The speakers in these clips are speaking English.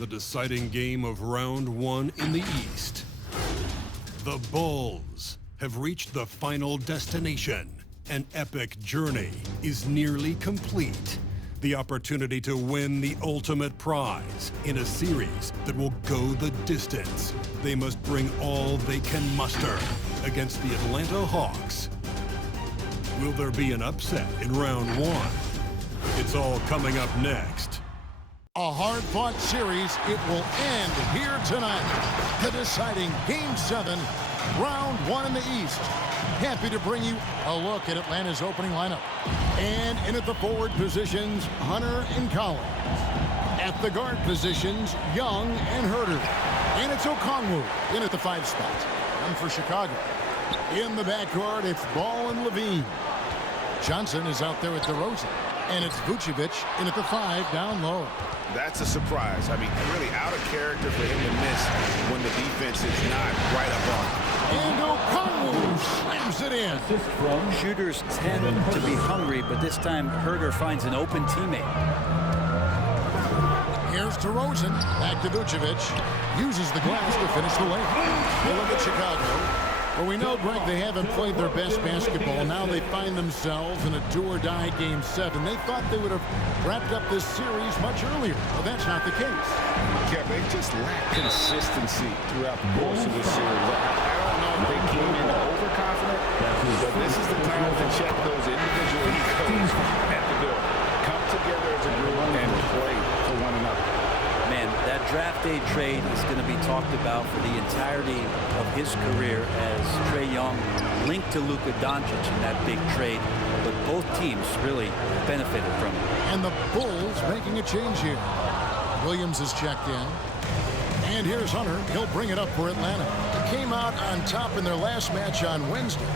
the deciding game of round one in the East. The Bulls have reached the final destination. An epic journey is nearly complete. The opportunity to win the ultimate prize in a series that will go the distance. They must bring all they can muster against the Atlanta Hawks. Will there be an upset in round one? It's all coming up next. A hard-fought series. It will end here tonight. The deciding Game 7, Round 1 in the East. Happy to bring you a look at Atlanta's opening lineup. And in at the forward positions, Hunter and Collins. At the guard positions, Young and Herter. And it's Okongwu in at the 5 spot. And for Chicago. In the backcourt, it's Ball and Levine. Johnson is out there at DeRozan. And it's Vucevic in at the 5 down low. That's a surprise. I mean, really out of character for him to miss when the defense is not right up on him. And Okongwu slams it in. Shooters tend to be hungry, but this time Herter finds an open teammate. Here's DeRozan. Back to Vucevic. Uses the glass to finish the layup. They look at Chicago. Well, we know, Greg, they haven't played their best basketball. Now they find themselves in a do-or-die Game 7. They thought they would have wrapped up this series much earlier. Well, that's not the case. Yeah, they just lack consistency throughout the course of this series. I don't know if they came in overconfident, but this is the time to check those individual egos at the door. Come together as a group and play for one another. Man, that draft day trade is going to be talked about for the entirety of his career as Trae Young linked to Luka Doncic in that big trade. But both teams really benefited from it. And the Bulls making a change here. Williams is checked in. And here's Hunter. He'll bring it up for Atlanta. They came out on top in their last match on Wednesday.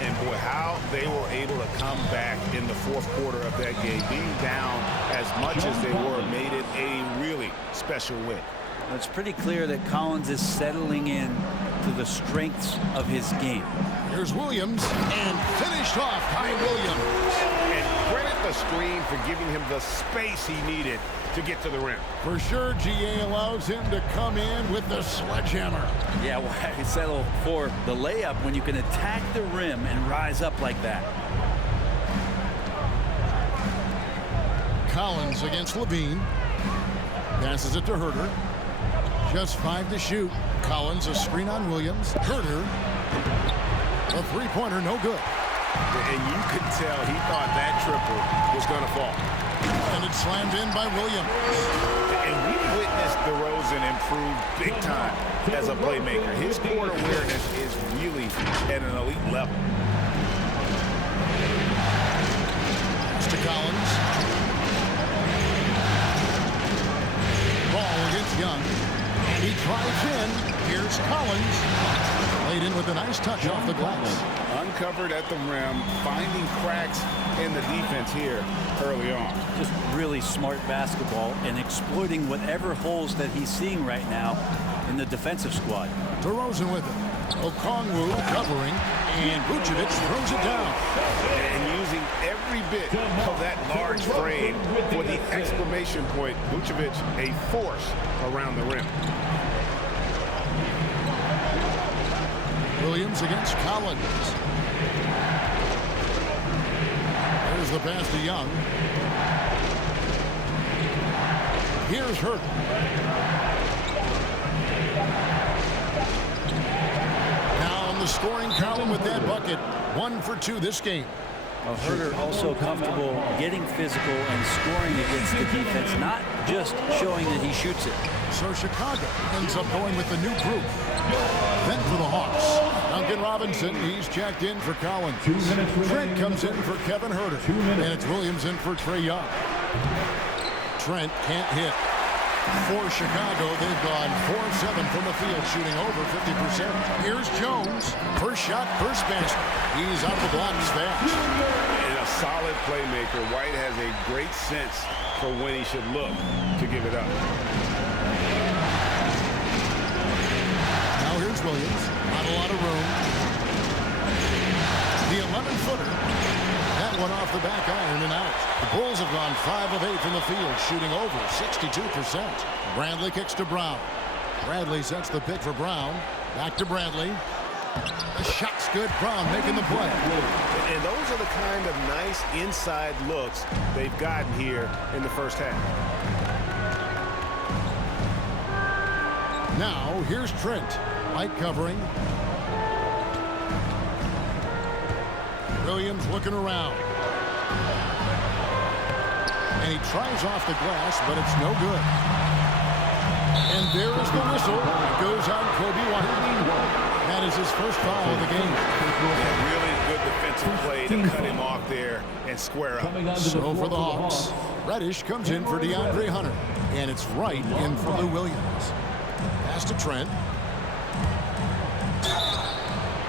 And boy, how they were able to come back in the fourth quarter of that game. Being down as much as they were made it a really special win. It's pretty clear that Collins is settling in to the strengths of his game. Here's Williams, and finished off by Williams. And credit the screen for giving him the space he needed to get to the rim. For sure, GA allows him to come in with the sledgehammer. Yeah, why settle for the layup when you can attack the rim and rise up like that? Collins against Levine. Passes it to Herter. Just 5 to shoot. Collins, a screen on Williams. Herter, a three-pointer, no good. And you could tell he thought that triple was going to fall. And it's slammed in by Williams. And we've witnessed DeRozan improve big time as a playmaker. His court awareness is really at an elite level. It's to Collins. Ball against Young. And he drives in. Here's Collins. Laid in with a nice touch off the glass. Uncovered at the rim, finding cracks in the defense here early on. Just really smart basketball and exploiting whatever holes that he's seeing right now in the defensive squad. DeRozan with it. Okongwu covering, and Vucevic throws it down. And using every bit of that large frame for the exclamation point. Vucevic, a force around the rim. Williams against Collins. There's the pass to Young. Here's Herter. Now on the scoring column with that bucket. 1 for 2 this game. Well, Herter also comfortable getting physical and scoring against the defense, not just showing that he shoots it. So Chicago ends up going with the new group. Then for the Hawks, Duncan Robinson, he's checked in for Collins. Trent comes in for Kevin Herter. And it's Williams in for Trae Young. Trent can't hit. For Chicago, they've gone 4-7 from the field, shooting over 50%. Here's Jones. First shot, first basket. He's out of the blocks fast. And a solid playmaker. White has a great sense for when he should look to give it up. Now here's Williams. Not a lot of room. The 11-footer. That one off the back iron and out. The Bulls have gone 5 of 8 from the field, shooting over 62%. Bradley kicks to Brown. Bradley sets the pick for Brown. Back to Bradley. The shot's good. Brown making the play. And those are the kind of nice inside looks they've gotten here in the first half. Now, here's Trent. Light covering. Williams looking around. And he tries off the glass, but it's no good. And there is the whistle. It goes on Kobe White. That is his first foul of the game. Yeah, really good defensive play to cut him off there and square up. So for the Hawks, Reddish comes in for DeAndre Hunter. And it's Wright in for Lou Williams. Pass to Trent.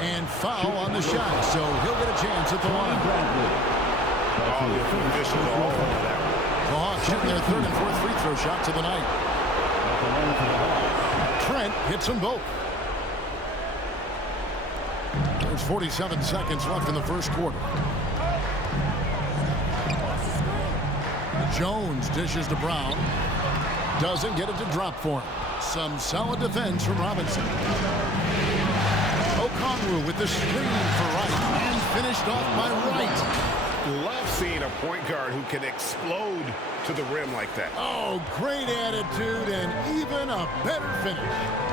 And foul on the shot, so he'll get a chance at the line. Oh, the officials are all over that one. The Hawks shooting their third and fourth free throw shots of the night. Trent hits them both. There's 47 seconds left in the first quarter. Jones dishes to Brown. Doesn't get it to drop for him. Some solid defense from Robinson. Okongwu with the screen for Wright and finished off by Wright. Love seeing a point guard who can explode to the rim like that. Oh, great attitude and even a better finish.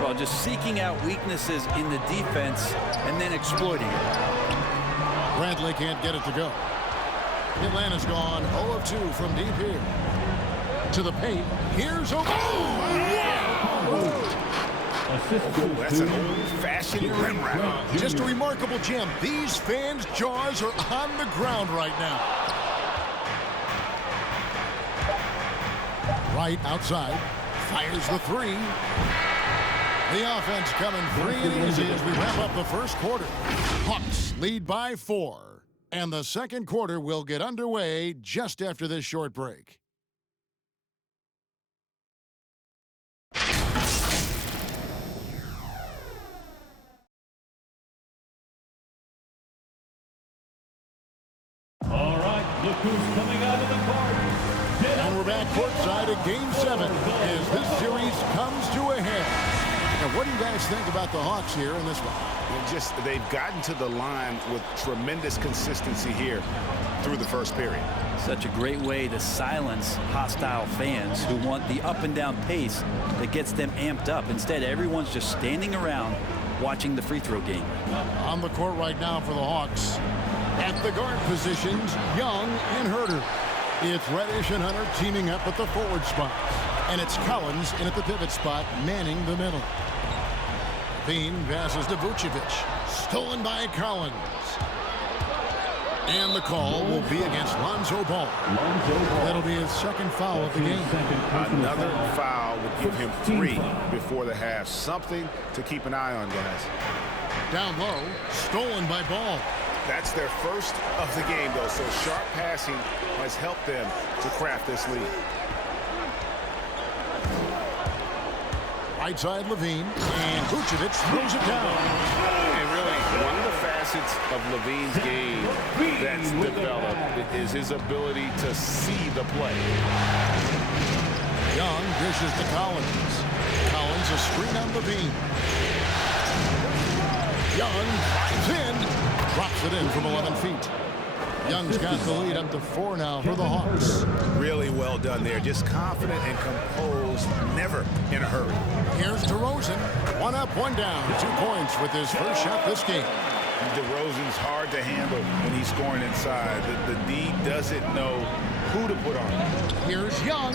Well, just seeking out weaknesses in the defense and then exploiting it. Bradley can't get it to go. Atlanta's gone 0 of 2 from deep here. To the paint. Here's Okongwu. Oh, that's an old-fashioned rim wrap. Just a remarkable gem. These fans' jaws are on the ground right now. Right outside. Fires the three. The offense coming free and easy as we wrap up the first quarter. Hawks lead by 4. And the second quarter will get underway just after this short break. All right, look who's coming out of the park. And we're back courtside at Game 7 as this series comes to a head. Now, what do you guys think about the Hawks here in this one? They've gotten to the line with tremendous consistency here through the first period. Such a great way to silence hostile fans who want the up and down pace that gets them amped up. Instead, everyone's just standing around watching the free throw game. On the court right now for the Hawks. At the guard positions, Young and Herter. It's Reddish and Hunter teaming up at the forward spot. And it's Collins in at the pivot spot, manning the middle. Bean passes to Vucevic. Stolen by Collins. And the call will be against Lonzo Ball. That'll be his second foul of the game. Another foul would give him 3 before the half. Something to keep an eye on, guys. Down low, stolen by Ball. That's their first of the game, though, so sharp passing has helped them to craft this lead. Right side Levine, and Vucevic throws it down. And really, one of the facets of Levine's game that's developed is his ability to see the play. Young dishes to Collins. Collins a screen on Levine. Young drives in. Drops it in from 11 feet. Young's got the lead up to 4 now for the Hawks. Really well done there. Just confident and composed, never in a hurry. Here's DeRozan. 1 up, 1 down. 2 points with his first shot this game. DeRozan's hard to handle when he's scoring inside. The D doesn't know who to put on. Here's Young.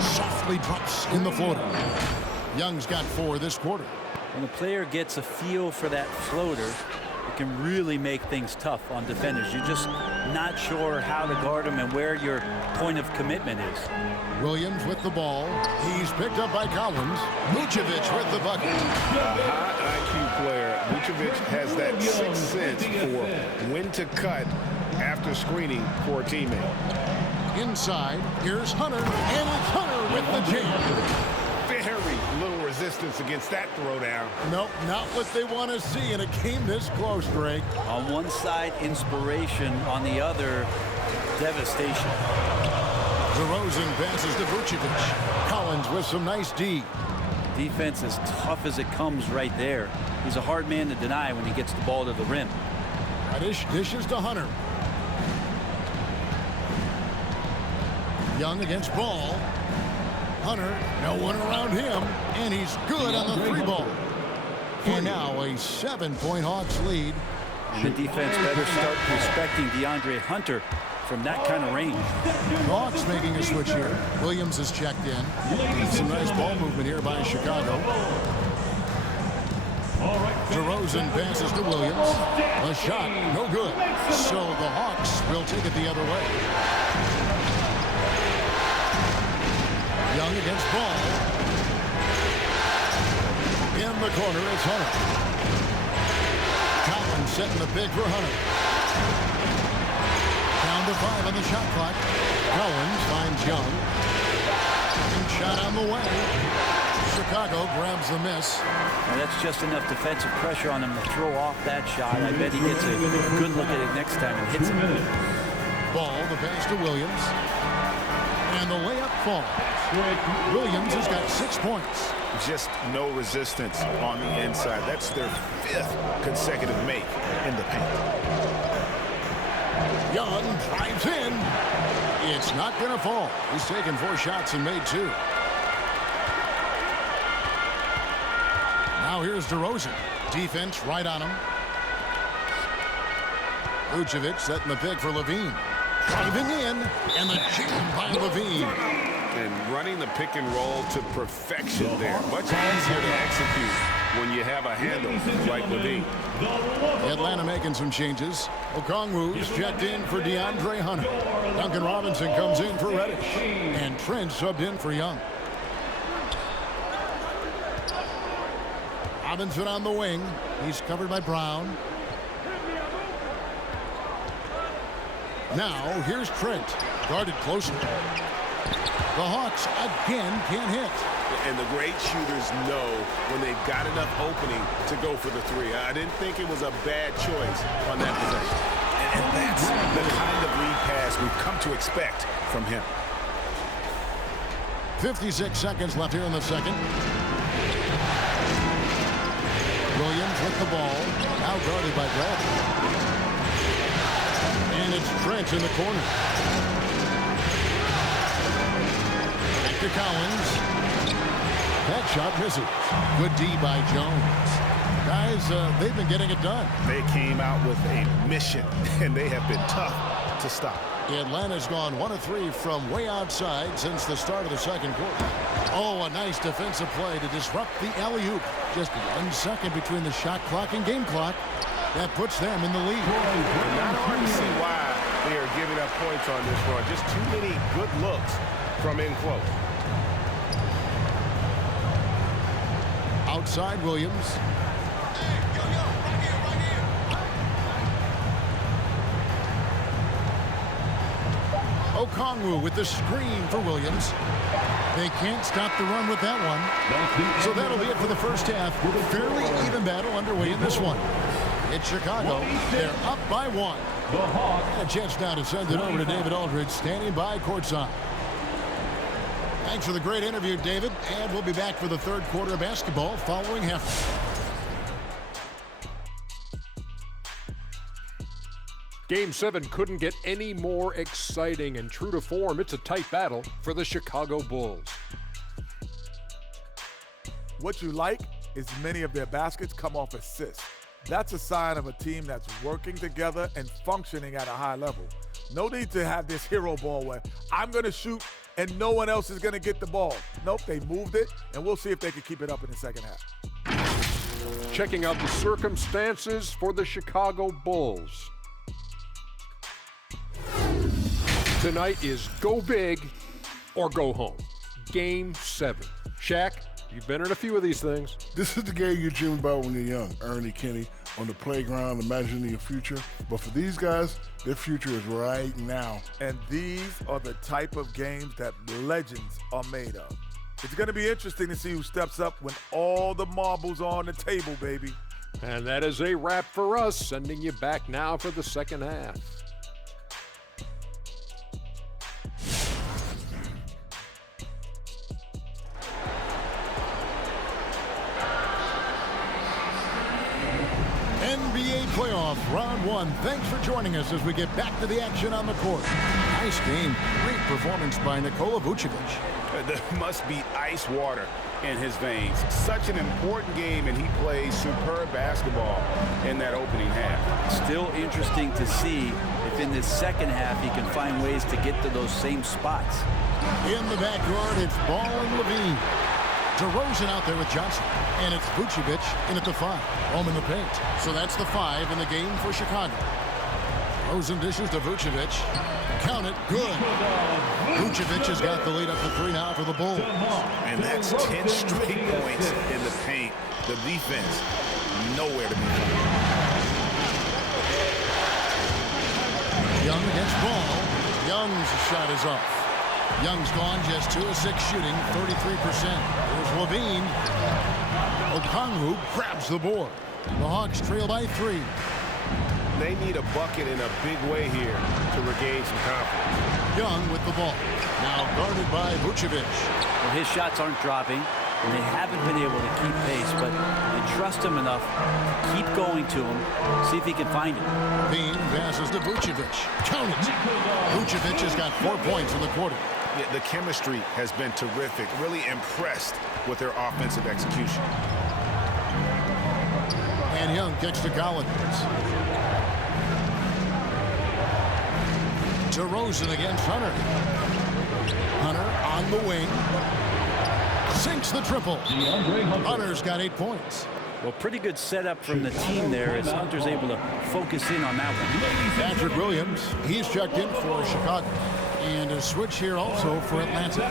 Softly drops in the floater. Young's got 4 this quarter. When a player gets a feel for that floater, it can really make things tough on defenders. You're just not sure how to guard them and where your point of commitment is. Williams with the ball. He's picked up by Collins. Vucevic with the bucket. A high IQ player. Vucevic has that sixth sense for when to cut after screening for a teammate. Inside, here's Hunter, and it's Hunter with the jam. Very little resistance against that throwdown. Nope, not what they want to see in a game this close, Drake. On one side, inspiration. On the other, devastation. DeRozan passes to Vucevic. Collins with some nice D. Defense as tough as it comes right there. He's a hard man to deny when he gets the ball to the rim. Reddish dishes to Hunter. Young against Ball. Hunter, no one around him, and he's good on the 3-ball. And now a 7-point Hawks lead. The defense better start respecting DeAndre Hunter from that kind of range. Hawks making a switch here. Williams is checked in. Some nice ball movement here by Chicago. DeRozan passes to Williams. A shot, no good. So the Hawks will take it the other way. Young against Ball. In the corner, it's Hunter. Collins setting the big for Hunter. Down to 5 on the shot clock. Collins finds Young. And shot on the way. Chicago grabs the miss. Now that's just enough defensive pressure on him to throw off that shot. I bet he gets a good look at it next time and hits it. Ball, the pass to Williams. And the layup falls. Williams has got 6 points. Just no resistance on the inside. That's their 5th consecutive make in the paint. Young drives in. It's not going to fall. He's taken 4 shots and made 2. Now here's DeRozan. Defense right on him. Vucevic setting the pick for Levine. Driving in, and the jam by Levine. And running the pick and roll to perfection there. Much easier to execute when you have a handle like Levine. Atlanta making some changes. Okongwu's checked in for DeAndre Hunter. Duncan Robinson comes in for Reddish. And Trent subbed in for Young. Robinson on the wing. He's covered by Brown. Now, here's Trent. Guarded closely. The Hawks again can't hit. And the great shooters know when they've got enough opening to go for the 3. I didn't think it was a bad choice on that possession. And that's the kind of lead pass we've come to expect from him. 56 seconds left here in the second. Williams with the ball. Now guarded by Bradley. And it's Trent in the corner. Back to Collins. That shot misses. Good D by Jones. Guys, they've been getting it done. They came out with a mission, and they have been tough to stop. Atlanta's gone 1 of 3 from way outside since the start of the second quarter. Oh, a nice defensive play to disrupt the alley-oop. Just 1 second between the shot clock and game clock. That puts them in the lead. Not hard to see why they are giving up points on this run. Just too many good looks from in close. Outside Williams. Okongwu with the screen for Williams. They can't stop the run with that one. So that'll be it for the first half. Fairly even battle underway in this one. It's Chicago. They're up by 1. And a chance now to send it over to David Aldridge, standing by courtside. Thanks for the great interview, David. And we'll be back for the third quarter of basketball following halftime. Game 7 couldn't get any more exciting, and true to form, it's a tight battle for the Chicago Bulls. What you like is many of their baskets come off assists. That's a sign of a team that's working together and functioning at a high level. No need to have this hero ball where I'm going to shoot and no one else is going to get the ball. Nope, they moved it, and we'll see if they can keep it up in the second half. Checking out the circumstances for the Chicago Bulls. Tonight is go big or go home. Game 7. Shaq, you've been in a few of these things. This is the game you dream about when you're young. Ernie, Kenny, on the playground, imagining your future. But for these guys, their future is right now. And these are the type of games that legends are made of. It's going to be interesting to see who steps up when all the marbles are on the table, baby. And that is a wrap for us, sending you back now for the second half. NBA playoff round one. Thanks for joining us as we get back to the action on the court. Nice game. Great performance by Nikola Vucevic. There must be ice water in his veins. Such an important game, and he plays superb basketball in that opening half. Still interesting to see if in this second half he can find ways to get to those same spots. In the backyard, it's Ball and Levine. DeRozan out there with Johnson. And it's Vucevic in at the 5. Home in the paint. So that's the 5 in the game for Chicago. DeRozan dishes to Vucevic. Count it. Good. Vucevic has got the lead up to 3 now for the Bulls. And that's 10 straight points in the paint. The defense, nowhere to be found. Young against Ball. Young's shot is off. Young's gone just 2 of 6 shooting, 33%. Here's Levine. Okongwu grabs the board. The Hawks trail by 3. They need a bucket in a big way here to regain some confidence. Young with the ball. Now guarded by Vucevic. Well, his shots aren't dropping, and they haven't been able to keep pace, but they trust him enough to keep going to him, see if he can find it. Bean passes to Vucevic. Count it. Vucevic has got 4 points in the quarter. Yeah, the chemistry has been terrific. Really impressed with their offensive execution. And Young kicks to Collins. DeRozan against Hunter. Hunter on the wing. Sinks the triple. Hunter's got 8 points. Well, pretty good setup from the team there as Hunter's able to focus in on that one. Patrick Williams, he's checked in for Chicago. And a switch here also for Atlanta.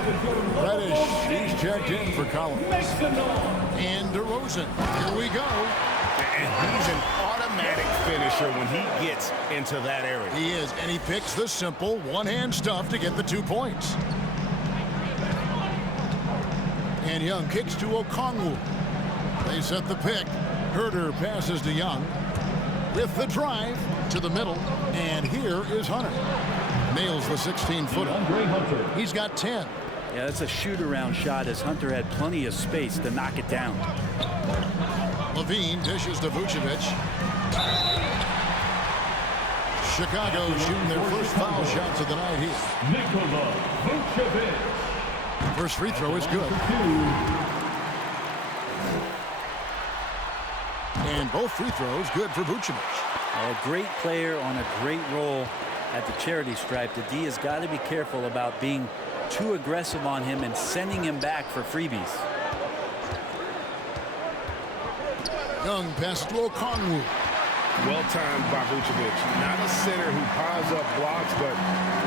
Reddish, he's checked in for Collins. And DeRozan, here we go. And he's an automatic finisher when he gets into that area. He is, and he picks the simple one-hand stuff to get the 2 points. And Young kicks to Okongwu. They set the pick. Herter passes to Young. With the drive to the middle. And here is Hunter. Nails the 16-footer. He's got 10. Yeah, that's a shoot-around shot as Hunter had plenty of space to knock it down. Levine dishes to Vucevic. Chicago shooting their first foul shots of the night here. Nikola Vucevic. First free throw is good. And both free throws good for Vucevic. A great player on a great role at the charity stripe. The D has got to be careful about being too aggressive on him and sending him back for freebies. Young passes to Okongwu. Well-timed by Vucevic. Not a center who piles up blocks, but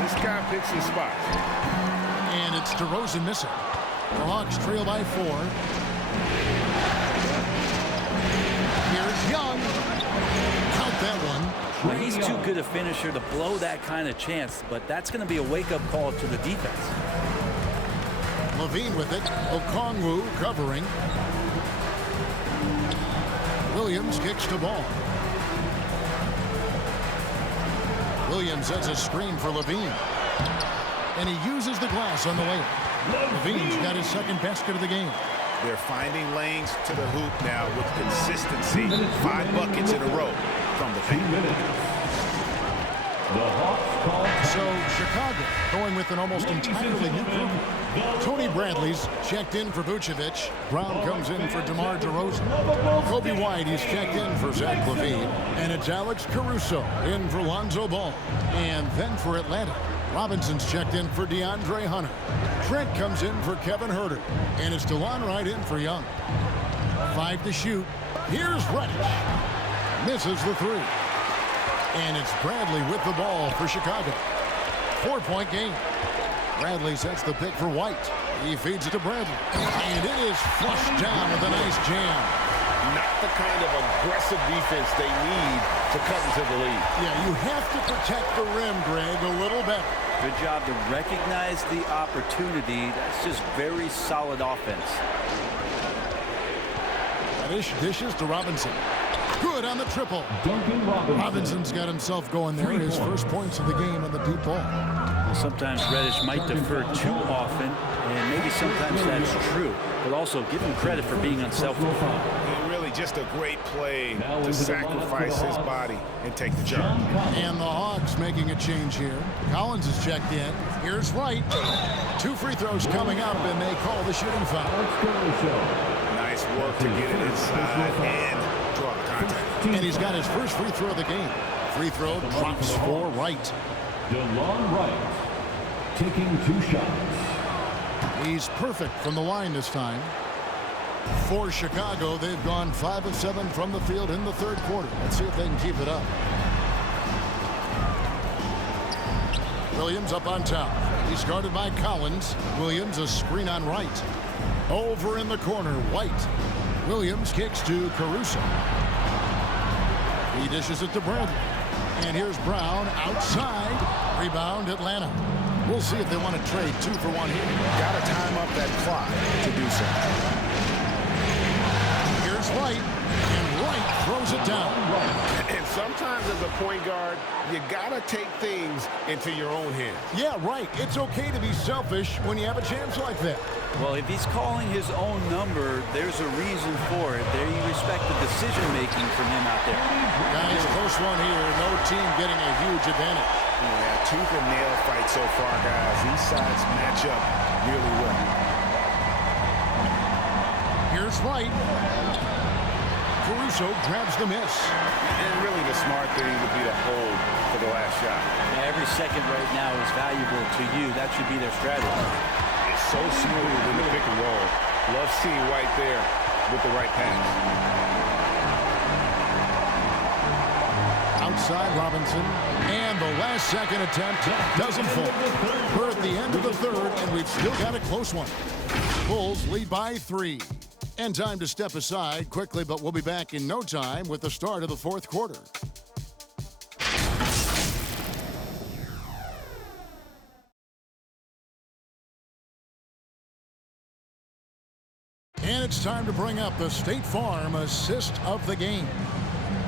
this guy picks his spots. And it's DeRozan missing. The Hawks trail by 4. Here's Young. Count that one. Well, he's too good a finisher to blow that kind of chance, but that's going to be a wake-up call to the defense. Levine with it. Okongwu covering. Williams kicks to Ball. Williams sets a screen for Levine. And he uses the glass on the way. Levine's got his second basket of the game. They're finding lanes to the hoop now with consistency. 5 buckets in a row from the paint. So Chicago going with an almost entirely new group. Tony Bradley's checked in for Vucevic. Brown comes in for DeMar DeRozan. Kobe White is checked in for Zach LaVine. And it's Alex Caruso in for Lonzo Ball. And then for Atlanta, Robinson's checked in for DeAndre Hunter. Trent comes in for Kevin Herter. And it's DeLon Wright in for Young. 5 to shoot. Here's Reddish. Misses the 3. And it's Bradley with the ball for Chicago. 4-point game. Bradley sets the pick for White. He feeds it to Bradley. And it is flushed down with a nice jam. Not the kind of aggressive defense they need to cut into the lead. Yeah, you have to protect the rim, Greg, a little better. Good job to recognize the opportunity. That's just very solid offense. Dishes to Robinson. Good on the triple. Robinson's got himself going there. His first points of the game on the deep ball. Well, sometimes Reddish might defer too often, and maybe sometimes that's true. But also give him credit for being unselfish. And really just a great play to sacrifice his body and take the charge. And the Hawks making a change here. Collins is checked in. Here's Wright. 2 free throws coming up, and they call the shooting foul. Nice work to get it inside and draw the contact. And he's got his first free throw of the game. Free throw drops for Wright. DeLon Wright taking 2 shots. He's perfect from the line this time. For Chicago, they've gone 5 of 7 from the field in the third quarter. Let's see if they can keep it up. Williams up on top. He's guarded by Collins. Williams a screen on Wright. Over in the corner, White. Williams kicks to Caruso. He dishes it to Bradley. And here's Brown outside. Rebound Atlanta. We'll see if they want to trade 2 for 1 here. Got to time up that clock to do so. Here's Wright. And Wright throws it down. And sometimes as a point guard, you got to take things into your own hands. Yeah, right. It's okay to be selfish when you have a chance like that. Well, if he's calling his own number, there's a reason for it. They respect the decision-making from him out there. Guys, close one here. No team getting a huge advantage. Yeah, tooth and nail fight so far, guys. These sides match up really well. Here's Wright. Caruso grabs the miss. And really the smart thing would be to hold for the last shot. Yeah, every second right now is valuable to you. That should be their strategy. It's so smooth in the pick and roll. Love seeing White there with the right pass. Outside Robinson. And the last second attempt doesn't fall. We're at the end of the third, and we've still got a close one. Bulls lead by 3. And time to step aside quickly, but we'll be back in no time with the start of the fourth quarter. And it's time to bring up the State Farm assist of the game.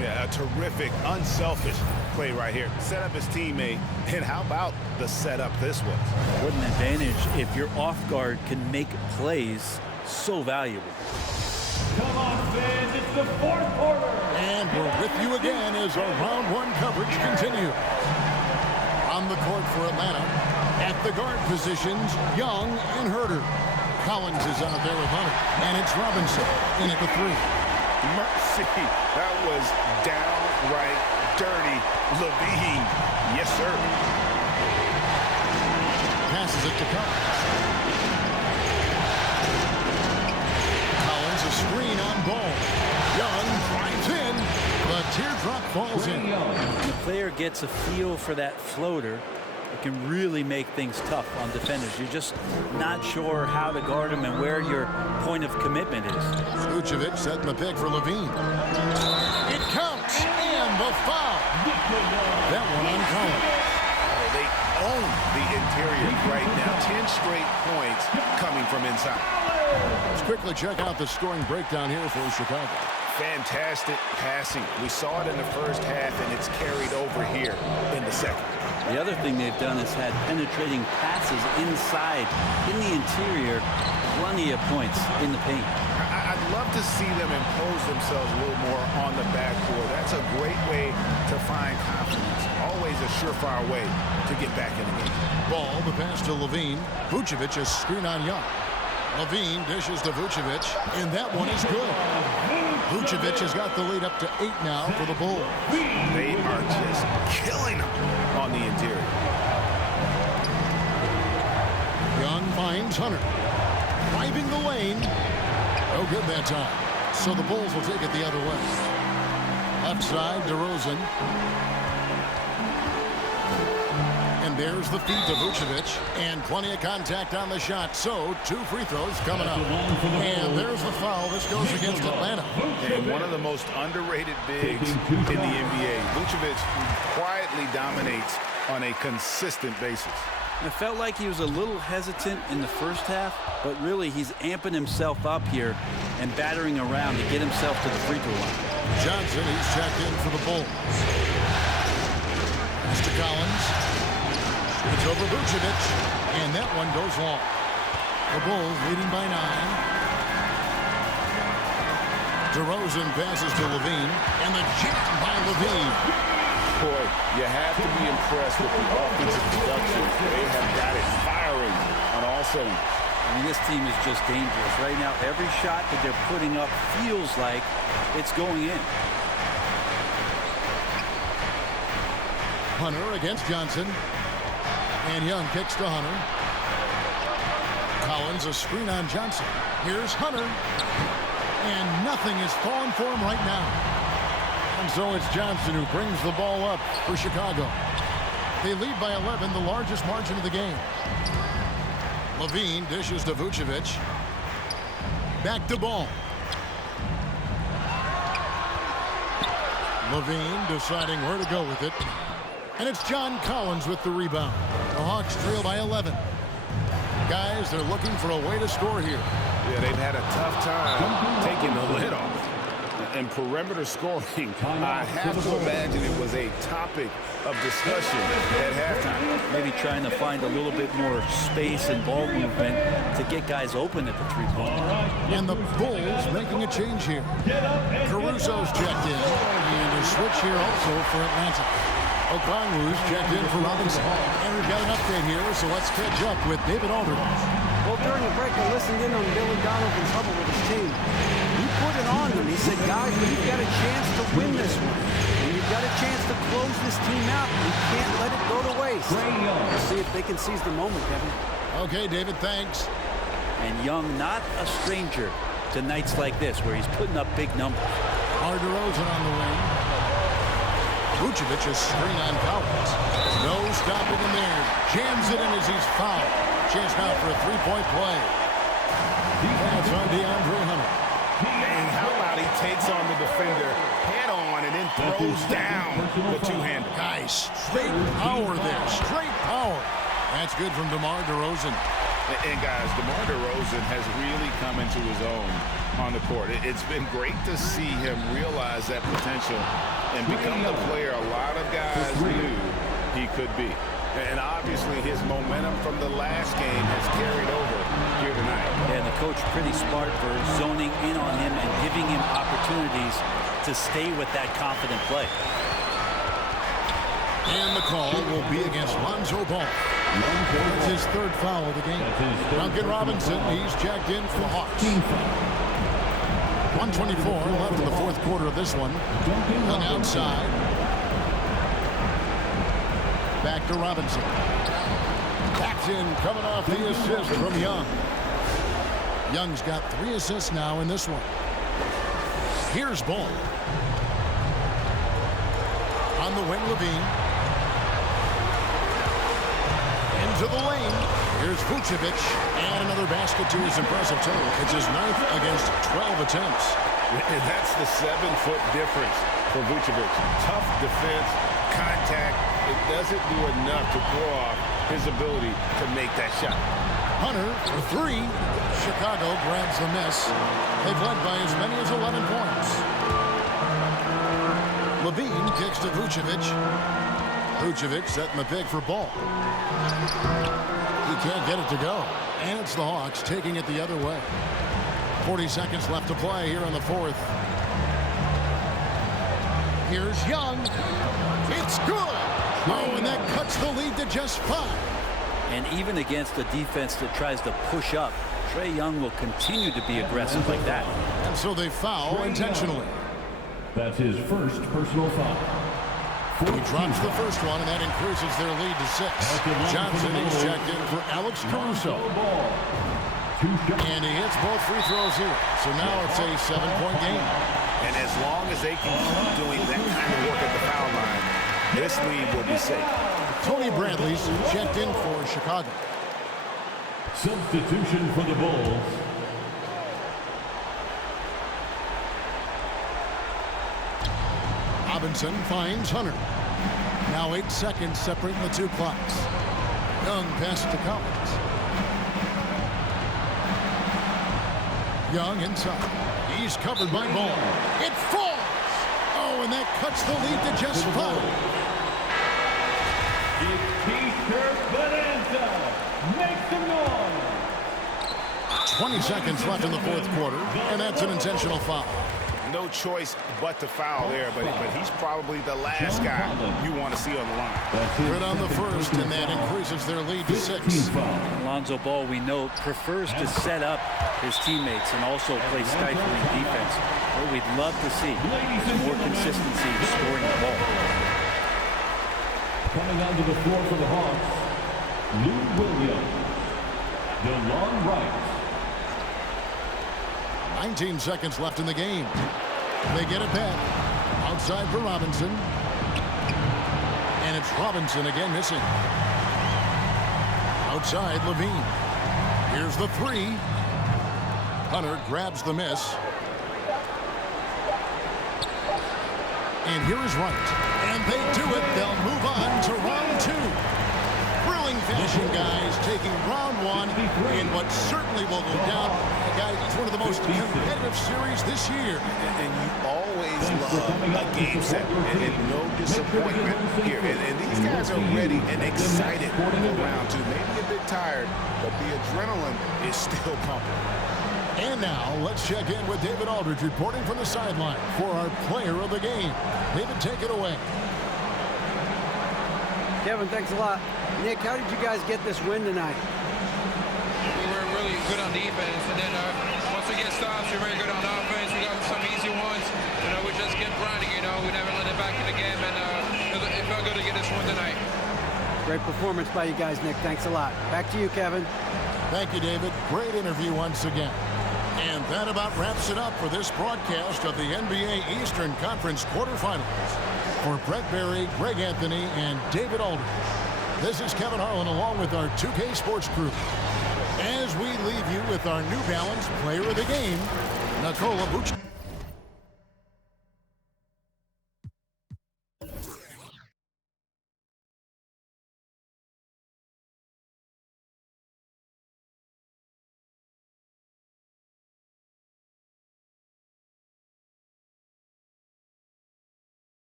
Yeah, a terrific, unselfish play right here. Set up his teammate, and how about the setup this was? What an advantage if your off guard can make plays so valuable. Come on, fans, it's the fourth quarter. And we're with you again as our round 1 coverage continues. On the court for Atlanta, at the guard positions, Young and Herter. Collins is out there with Hunter, and it's Robinson in at the 3. Mercy, that was downright dirty. Levine, yes, sir. Passes it to Collins. Collins a screen on ball. Young drives in, but teardrop falls in. When the player gets a feel for that floater, it can really make things tough on defenders. You're just not sure how to guard them and where your point of commitment is. Vucevic setting the pick for Levine. It counts, and the foul. That one on Collins. They own the interior right now. 10 straight points coming from inside. Let's quickly check out the scoring breakdown here for Chicago. Fantastic passing. We saw it in the first half, and it's carried over here in the second. The other thing they've done is had penetrating passes inside, in the interior, plenty of points in the paint. I'd love to see them impose themselves a little more on the backboard. That's a great way to find confidence. Always a surefire way to get back in the game. Ball, the pass to Levine. Vucevic a screen on Young. Levine dishes to Vucevic, and that one is good. Vucevic has got the lead up to 8 now for the Bulls. They are just killing them on the interior. Young finds Hunter. Driving the lane. No good that time. So the Bulls will take it the other way. Left side, DeRozan. And there's the feed to Vucevic. And plenty of contact on the shot. So 2 free throws coming up. And there's the foul. This goes against Atlanta. And one of the most underrated bigs in the NBA. Vucevic quietly dominates on a consistent basis. It felt like he was a little hesitant in the first half, but really he's amping himself up here and battering around to get himself to the free throw line. Johnson, he's checked in for the Bulls. Pass to Collins. It's over Vucevic, and that one goes long. The Bulls leading by 9. DeRozan passes to Levine, and the jam by Levine. Boy, you have to be impressed with the offensive production. They have got it firing on all cylinders. I mean, this team is just dangerous. Right now, every shot that they're putting up feels like it's going in. Hunter against Johnson. And Young kicks to Hunter. Collins, a screen on Johnson. Here's Hunter. And nothing is falling for him right now. And so it's Johnson who brings the ball up for Chicago. They lead by 11, the largest margin of the game. Levine dishes to Vucevic. Back to Ball. Levine deciding where to go with it. And it's John Collins with the rebound. The Hawks trail by 11. Guys, they're looking for a way to score here. Yeah, they've had a tough time taking the lid off. And perimeter scoring, I have to imagine it was a topic of discussion at halftime. Maybe trying to find a little bit more space and ball movement to get guys open at the three-point line. And the Bulls making a change here. Caruso's checked in. And a switch here also for Atlanta. Okongwu's checked in for Robinson. And we've got an update here, so let's catch up with David Aldridge. Well, during the break, I listened in on Billy Donovan's huddle with his team. He put it on them. He said, guys, we've got a chance to win this one. And you've got a chance to close this team out. We can't let it go to waste. Let's see if they can seize the moment, Kevin. Okay, David, thanks. And Young not a stranger to nights like this where he's putting up big numbers. DeRozan on the wing. Vucevic is screen on Collins. No stopping him there. Jams it in as he's fouled. Chance now for a three-point play. That's on DeAndre Hunter. And how about he takes on the defender head-on and then throws down the two-hander. Guys, straight power there. Straight power. That's good from DeMar DeRozan. And guys, DeMar DeRozan has really come into his own on the court. It's been great to see him realize that potential and become the player a lot of guys knew he could be. And obviously his momentum from the last game has carried over here tonight. And the coach pretty smart for zoning in on him and giving him opportunities to stay with that confident play. And the call will be against Lonzo Ball. That's his third foul of the game. Duncan Robinson, he's checked in for the Hawks. 1:24 left in the fourth quarter of this one. Young outside. Back to Robinson. Claxton coming off the assist from Young. Young's got 3 assists now in this one. Here's Ball. On the wing, Levine. Into the lane. Here's Vucevic. And another basket to his impressive total. It's his 9th against 12 attempts. And that's the 7-foot difference for Vucevic. Tough defense, contact. It doesn't do enough to throw off his ability to make that shot. Hunter for 3. Chicago grabs the miss. They've led by as many as 11 points. Levine kicks to Vucevic. Vucevic setting the pick for Ball. He can't get it to go. And it's the Hawks taking it the other way. 40 seconds left to play here in the fourth. Here's Young. It's good. Oh, and that cuts the lead to just 5. And even against a defense that tries to push up, Trae Young will continue to be aggressive like that. And so they foul intentionally. That's his first personal foul. He drops the first one, and that increases their lead to 6. Johnson is checked in for Alex Caruso. And he hits both free throws here. So now it's a 7-point game. And as long as they can keep doing that kind of work at the foul line, this lead will be safe. Tony Bradley's checked in for Chicago. Substitution for the Bulls. Robinson finds Hunter. Now 8 seconds separating the two clocks. Young passes to Collins. Young inside. He's covered by Ball. It falls! Oh, and that cuts the lead to just 5. Make some noise. 20 seconds left in the fourth quarter, and that's an intentional foul. No choice but to foul there, but he's probably the last guy you want to see on the line. Good on the first, and that increases their lead to 6. Alonzo Ball, we know, prefers to set up his teammates and also play stifling defense. What we'd love to see is more consistency in scoring the ball. Coming onto the floor for the Hawks, Lou Williams, the long right. 19 seconds left in the game. They get it back. Outside for Robinson. And it's Robinson again missing. Outside, Levine. Here's the 3. Hunter grabs the miss. And here is Wright. And they do it. They'll move on to round 2. Thrilling fashion, guys, taking round 1 in what certainly will go down. Guys, it's one of the most competitive series this year. And you always love a game 7 and no disappointment here. And these guys are ready and excited for round 2. Maybe a bit tired, but the adrenaline is still pumping. And now, let's check in with David Aldridge reporting from the sideline for our player of the game. David, take it away. Kevin, thanks a lot. Nick, how did you guys get this win tonight? We were really good on defense, and then once we get stops, we're very good on offense. We got some easy ones. We just kept grinding, We never let it back in the game, and it felt good to get this one tonight. Great performance by you guys, Nick. Thanks a lot. Back to you, Kevin. Thank you, David. Great interview once again. And that about wraps it up for this broadcast of the NBA Eastern Conference quarterfinals. For Brett Berry, Greg Anthony, and David Aldridge, this is Kevin Harlan along with our 2K Sports crew. As we leave you with our New Balance Player of the Game, Nikola Vucevic.